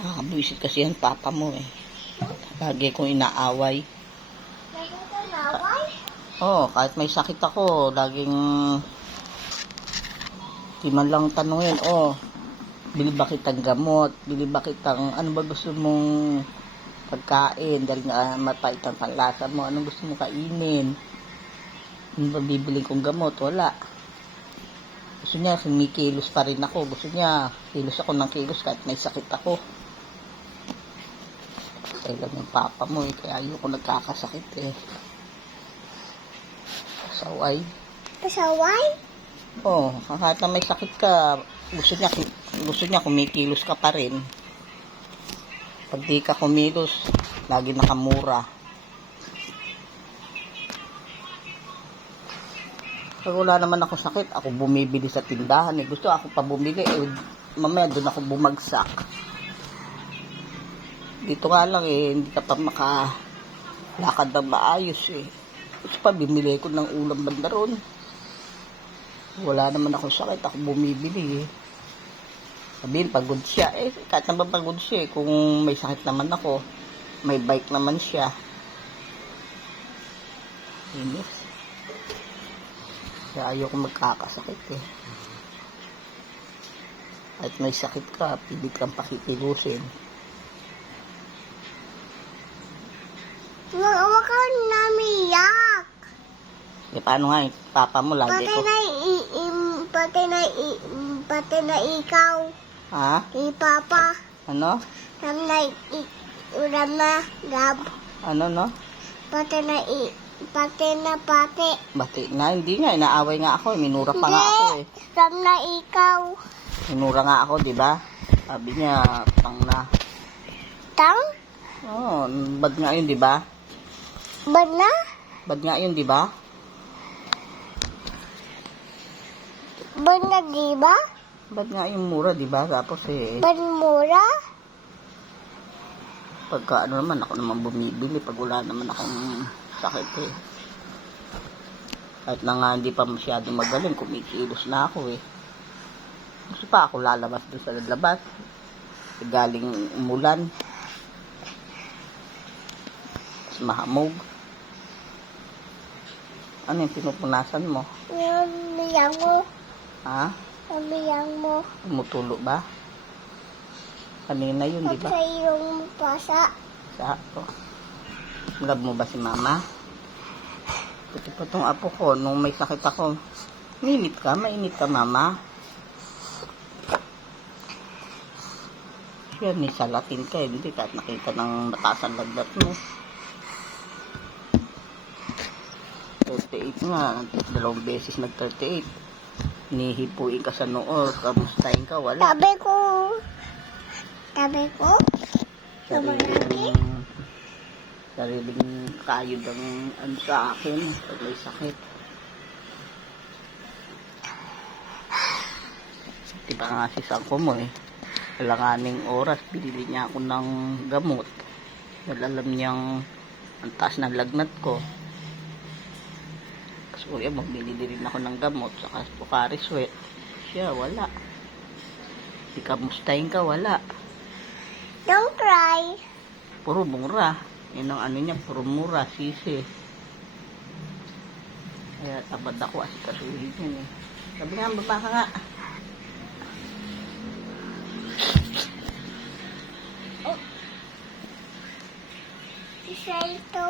Nakakabwisit kasi yan papa mo eh. Lagi kong inaaway. Lagi ka naway? Oo, kahit may sakit ako, laging di man lang tanungin, bili ba kitang gamot? Bili ba kitang, ano ba gusto mong pagkain? Dahil nga mapait ang panlasa mo, anong gusto mong kainin? Ano ba bibili kong gamot? Wala. Gusto niya, kumikilos pa rin ako. Gusto niya, kilos ako ng kilos kahit may sakit ako. Kailan yung papa mo eh, kaya ayoko nagkakasakit eh. Pasaway. Pasaway? Oo, kahit na may sakit ka, gusto niya kumikilos ka pa rin. Pag di ka kumilos, lagi nakamura. Pag wala naman ako sakit, ako bumibili sa tindahan eh. Gusto ako pa bumili eh, mamaya doon ako bumagsak. Dito nga lang eh, hindi ka pa makalakad na maayos eh. Gusto pa, bimili ko ng ulam banda ron. Wala naman ako sakit, ako bumibili eh. Sabihin, pagod siya. Eh, kahit naman pagod siya eh. Kung may sakit naman ako, may bike naman siya. Inis. Kaya ayoko magkakasakit eh. Kahit may sakit ka, pilit kang pakikilusin. Huwag ka namiyak. Eh, paano nga eh, papa mo lagi ko. Pati na ikaw. Ha? Papa. Ano? Ram na gab. Ano no? Pati na Bati na, hindi nga, inaaway nga ako, minura pa nga ako eh. Ram na ikaw. Minura nga ako, di ba? Sabi niya, pang na. Tang? Oh, bad nga yun, di ba? Ba na? Bad nga yun, di ba? Ba na diba? Bad nga yung mura, di ba? Tapos eh, Ban mura? pagka ano naman, ako naman bumibili pag wala naman akong sakit eh. Kahit na nga hindi pa masyado magaling, kumikilos na ako eh. Gusto pa ako lalabas doon sa labas. Galing umulan. Mas mahamog. Ano yung pinupunasan mo? Yung miyang mo. Ha? Yung miyang mo. Umutulo ba? Kanina yun, di ba? Sa iyong pasa. Sakto. Love mo ba si mama? Pati pa tong apo ko, nung may sakit ako, mainit ka, mama. Yan, nisalatin ka, hindi kahit nakita ng mataas ang lagnat mo. 38 nga, 2 beses nag-38. Nihipuin ka sa noo, kamustahin ka, wala. Tabi ko. Sariling kayod ang ano sa akin pag may sakit. Diba nga si Sangko mo eh, alanganing oras binili niya ako ng gamot dahil alam niyang ang taas ng lagnat ko. So yan, magbili rin ako ng gamot saka Pocari Sweat. Siya wala. Di kamustahin ka, wala. Don't cry. Puro mura. Yun ang ano niya, puro mura, sisi. Kaya tabad ako asikasuhin yun eh. Sabi nga, baba ka nga. Isa ito.